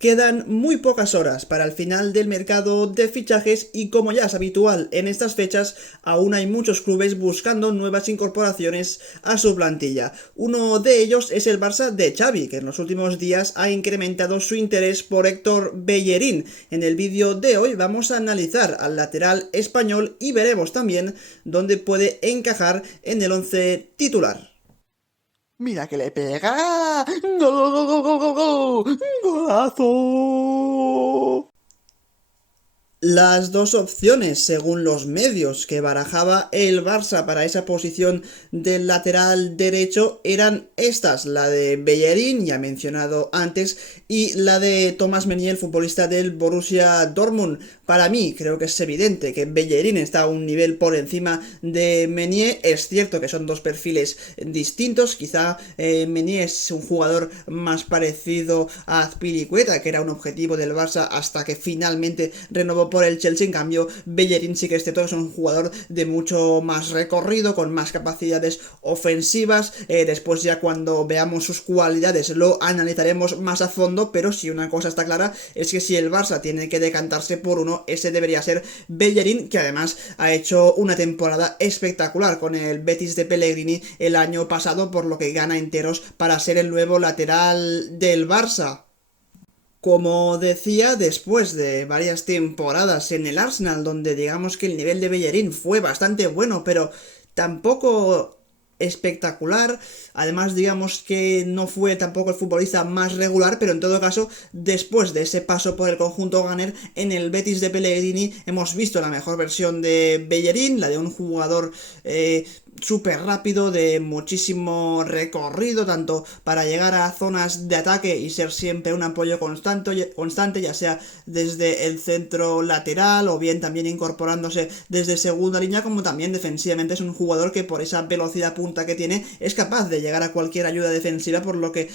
Quedan muy pocas horas para el final del mercado de fichajes y como ya es habitual en estas fechas, aún hay muchos clubes buscando nuevas incorporaciones a su plantilla. Uno de ellos es el Barça de Xavi, que en los últimos días ha incrementado su interés por Héctor Bellerín. En el vídeo de hoy vamos a analizar al lateral español y veremos también dónde puede encajar en el once titular. Mira que le pega. ¡Gol, gol, gol, gol, gol, gol! ¡Golazo! Las dos opciones, según los medios que barajaba el Barça para esa posición del lateral derecho, eran estas, la de Bellerín, ya mencionado antes, y la de Thomas Meunier, el futbolista del Borussia Dortmund. Para mí, creo que es evidente que Bellerín está a un nivel por encima de Meunier. Es cierto que son dos perfiles distintos, quizá Meunier es un jugador más parecido a Azpilicueta, que era un objetivo del Barça hasta que finalmente renovó por el Chelsea. En cambio, Bellerín sí que es cierto que es un jugador de mucho más recorrido, con más capacidades ofensivas. Después ya cuando veamos sus cualidades lo analizaremos más a fondo, pero si una cosa está clara es que si el Barça tiene que decantarse por uno, ese debería ser Bellerín, que además ha hecho una temporada espectacular con el Betis de Pellegrini el año pasado, por lo que gana enteros para ser el nuevo lateral del Barça. Como decía, después de varias temporadas en el Arsenal, donde digamos que el nivel de Bellerín fue bastante bueno, pero tampoco espectacular, además digamos que no fue tampoco el futbolista más regular, pero en todo caso, después de ese paso por el conjunto ganer en el Betis de Pellegrini, hemos visto la mejor versión de Bellerín, la de un jugador súper rápido, de muchísimo recorrido, tanto para llegar a zonas de ataque y ser siempre un apoyo constante, ya sea desde el centro lateral o bien también incorporándose desde segunda línea, como también defensivamente es un jugador que por esa velocidad punta que tiene es capaz de llegar a cualquier ayuda defensiva, por lo que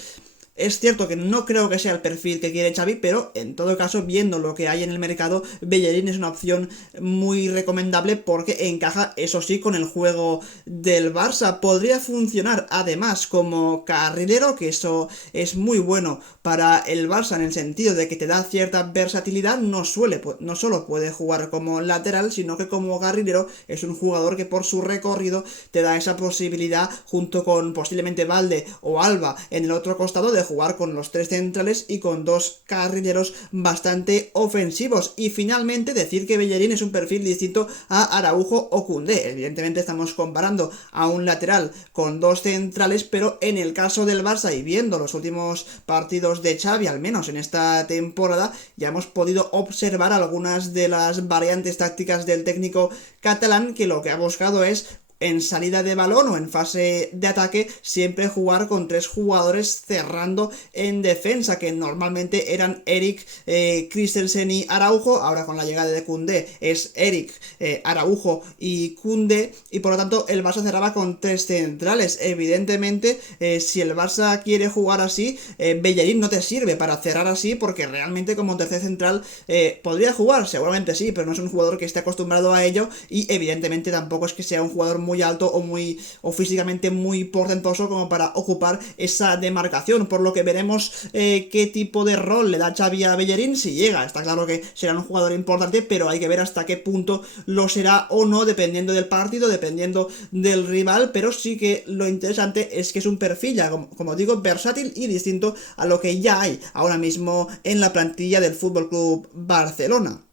es cierto que no creo que sea el perfil que quiere Xavi, pero en todo caso, viendo lo que hay en el mercado, Bellerín es una opción muy recomendable porque encaja, eso sí, con el juego del Barça. Podría funcionar además como carrilero, que eso es muy bueno para el Barça en el sentido de que te da cierta versatilidad. No solo puede jugar como lateral, sino que como carrilero es un jugador que por su recorrido te da esa posibilidad, junto con posiblemente Valde o Alba en el otro costado, de jugar con los tres centrales y con dos carrileros bastante ofensivos. Y finalmente decir que Bellerín es un perfil distinto a Araujo o Koundé. Evidentemente estamos comparando a un lateral con dos centrales, pero en el caso del Barça y viendo los últimos partidos de Xavi, al menos en esta temporada, ya hemos podido observar algunas de las variantes tácticas del técnico catalán, que lo que ha buscado es, en salida de balón o en fase de ataque, siempre jugar con tres jugadores cerrando en defensa, que normalmente eran Eric, Christensen y Araujo. Ahora con la llegada de Koundé es Eric, Araujo y Koundé, y por lo tanto el Barça cerraba con tres centrales. Evidentemente, si el Barça quiere jugar así, Bellerín no te sirve para cerrar así, porque realmente como tercer central podría jugar, seguramente sí, pero no es un jugador que esté acostumbrado a ello, y evidentemente tampoco es que sea un jugador muy alto o físicamente muy portentoso como para ocupar esa demarcación, por lo que veremos qué tipo de rol le da Xavi a Bellerín. Si llega, está claro que será un jugador importante, pero hay que ver hasta qué punto lo será o no, dependiendo del partido, dependiendo del rival. Pero sí que lo interesante es que es un perfil ya, como digo, versátil y distinto a lo que ya hay ahora mismo en la plantilla del FC Barcelona.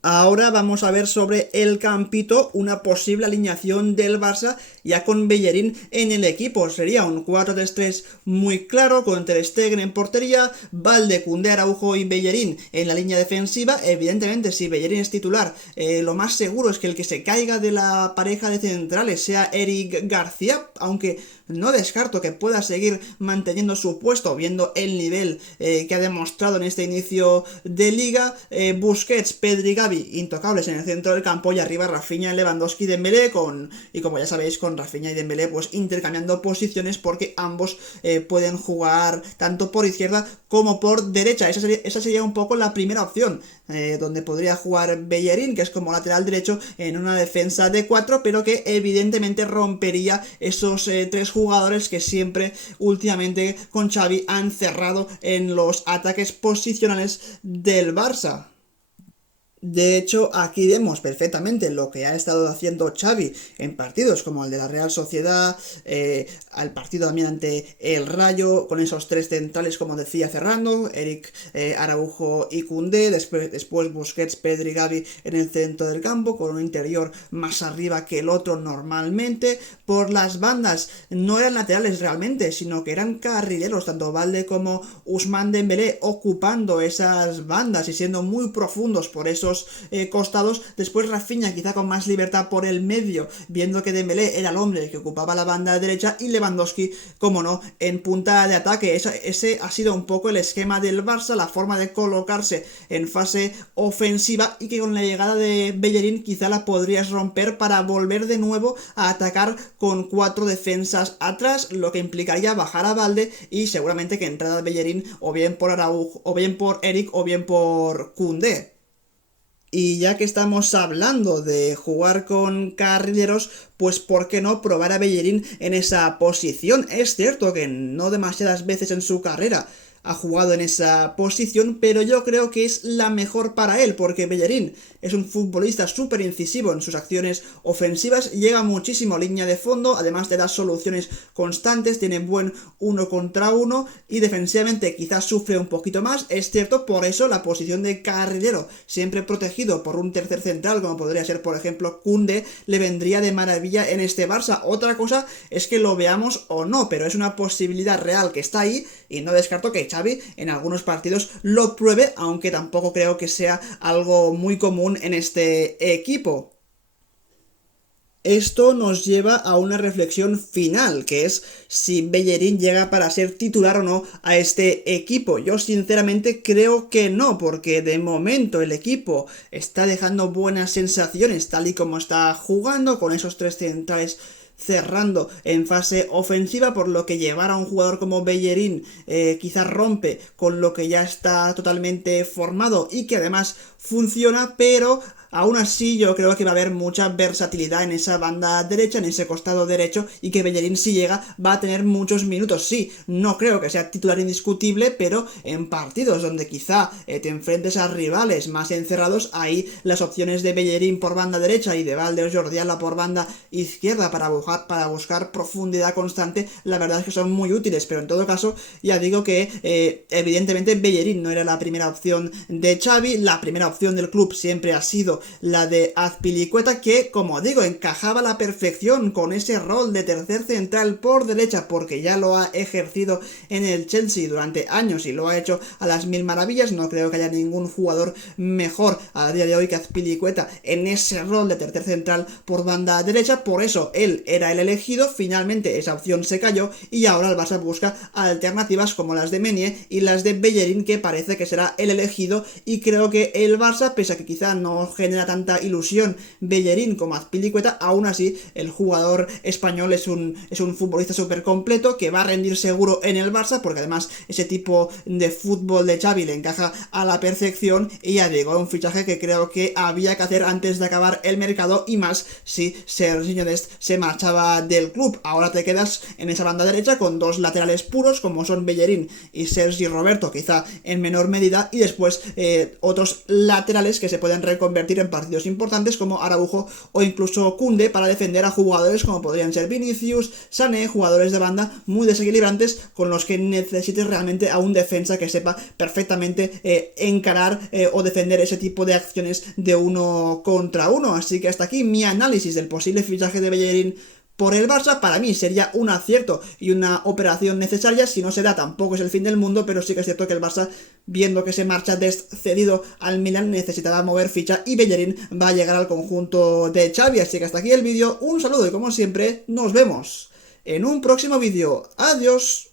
Ahora vamos a ver sobre el campito una posible alineación del Barça ya con Bellerín en el equipo. Sería un 4-3-3 muy claro, con Ter Stegen en portería, Valde, Koundé, Araujo y Bellerín en la línea defensiva. Evidentemente, si Bellerín es titular, lo más seguro es que el que se caiga de la pareja de centrales sea Eric García, aunque no descarto que pueda seguir manteniendo su puesto, viendo el nivel que ha demostrado en este inicio de liga. Busquets, Pedri, Gavi, intocables en el centro del campo, y arriba Rafinha, Lewandowski, Dembélé, y como ya sabéis, con Rafinha y Dembélé pues intercambiando posiciones, porque ambos pueden jugar tanto por izquierda como por derecha. Esa sería un poco la primera opción, donde podría jugar Bellerín, que es como lateral derecho en una defensa de 4, pero que evidentemente rompería esos tres jugadores que siempre últimamente con Xavi han cerrado en los ataques posicionales del Barça. De hecho, aquí vemos perfectamente lo que ha estado haciendo Xavi en partidos como el de la Real Sociedad, al partido también ante el Rayo, con esos tres centrales, como decía, cerrando, Eric, Araujo y Koundé, después Busquets, Pedri y Gavi en el centro del campo, con un interior más arriba que el otro normalmente. Por las bandas no eran laterales realmente, sino que eran carrileros, tanto Balde como Ousmane Dembélé, ocupando esas bandas y siendo muy profundos por esos costados. Después Rafinha quizá con más libertad por el medio, viendo que Dembélé era el hombre que ocupaba la banda derecha, y Lewandowski, como no, en punta de ataque. Ese ha sido un poco el esquema del Barça, la forma de colocarse en fase ofensiva, y que con la llegada de Bellerín quizá la podrías romper para volver de nuevo a atacar con 4 defensas atrás, lo que implicaría bajar a Balde y seguramente que entrada Bellerín o bien por Araujo, o bien por Eric, o bien por Koundé. Y ya que estamos hablando de jugar con carrileros, pues ¿por qué no probar a Bellerín en esa posición? Es cierto que no demasiadas veces en su carrera ha jugado en esa posición, pero yo creo que es la mejor para él, porque Bellerín es un futbolista súper incisivo en sus acciones ofensivas, llega muchísimo a línea de fondo, además te da soluciones constantes, tiene buen 1 contra 1 y defensivamente quizás sufre un poquito más, es cierto, por eso la posición de carrilero, siempre protegido por un tercer central, como podría ser por ejemplo Koundé, le vendría de maravilla en este Barça. Otra cosa es que lo veamos o no, pero es una posibilidad real que está ahí, y no descarto que Xavi en algunos partidos lo pruebe, aunque tampoco creo que sea algo muy común en este equipo. Esto nos lleva a una reflexión final, que es si Bellerín llega para ser titular o no a este equipo. Yo sinceramente creo que no, porque de momento el equipo está dejando buenas sensaciones tal y como está jugando, con esos tres centrales cerrando en fase ofensiva, por lo que llevar a un jugador como Bellerín quizás rompe con lo que ya está totalmente formado y que además funciona, pero aún así yo creo que va a haber mucha versatilidad en esa banda derecha, en ese costado derecho, y que Bellerín, si llega, va a tener muchos minutos. Sí, no creo que sea titular indiscutible, pero en partidos donde quizá te enfrentes a rivales más encerrados, ahí las opciones de Bellerín por banda derecha y de Balde o Jordi Alba por banda izquierda para buscar profundidad constante, la verdad es que son muy útiles. Pero en todo caso, ya digo que evidentemente Bellerín no era la primera opción de Xavi, la primera opción del club siempre ha sido la de Azpilicueta, que, como digo, encajaba a la perfección con ese rol de tercer central por derecha, porque ya lo ha ejercido en el Chelsea durante años y lo ha hecho a las mil maravillas. No creo que haya ningún jugador mejor a día de hoy que Azpilicueta en ese rol de tercer central por banda derecha, por eso él era el elegido. Finalmente esa opción se cayó y ahora el Barça busca alternativas como las de Meunier y las de Bellerín, que parece que será el elegido, y creo que el Barça, pese a que quizá no genera tanta ilusión Bellerín como Azpilicueta, aún así el jugador español es un futbolista súper completo que va a rendir seguro en el Barça, porque además ese tipo de fútbol de Xavi le encaja a la perfección, y ya digo, un fichaje que creo que había que hacer antes de acabar el mercado, y más si Serginho Dest se marchaba del club. Ahora te quedas en esa banda derecha con dos laterales puros como son Bellerín y Sergi Roberto, quizá en menor medida, y después otros laterales que se pueden reconvertir en partidos importantes como Araujo o incluso Koundé, para defender a jugadores como podrían ser Vinicius, Sané, jugadores de banda muy desequilibrantes con los que necesites realmente a un defensa que sepa perfectamente encarar o defender ese tipo de acciones de 1 contra 1. Así que hasta aquí mi análisis del posible fichaje de Bellerín por el Barça. Para mí sería un acierto y una operación necesaria. Si no se da, tampoco es el fin del mundo, pero sí que es cierto que el Barça, viendo que se marcha Dest cedido al Milan, necesitaba mover ficha, y Bellerín va a llegar al conjunto de Xavi. Así que hasta aquí el vídeo, un saludo y como siempre nos vemos en un próximo vídeo. Adiós.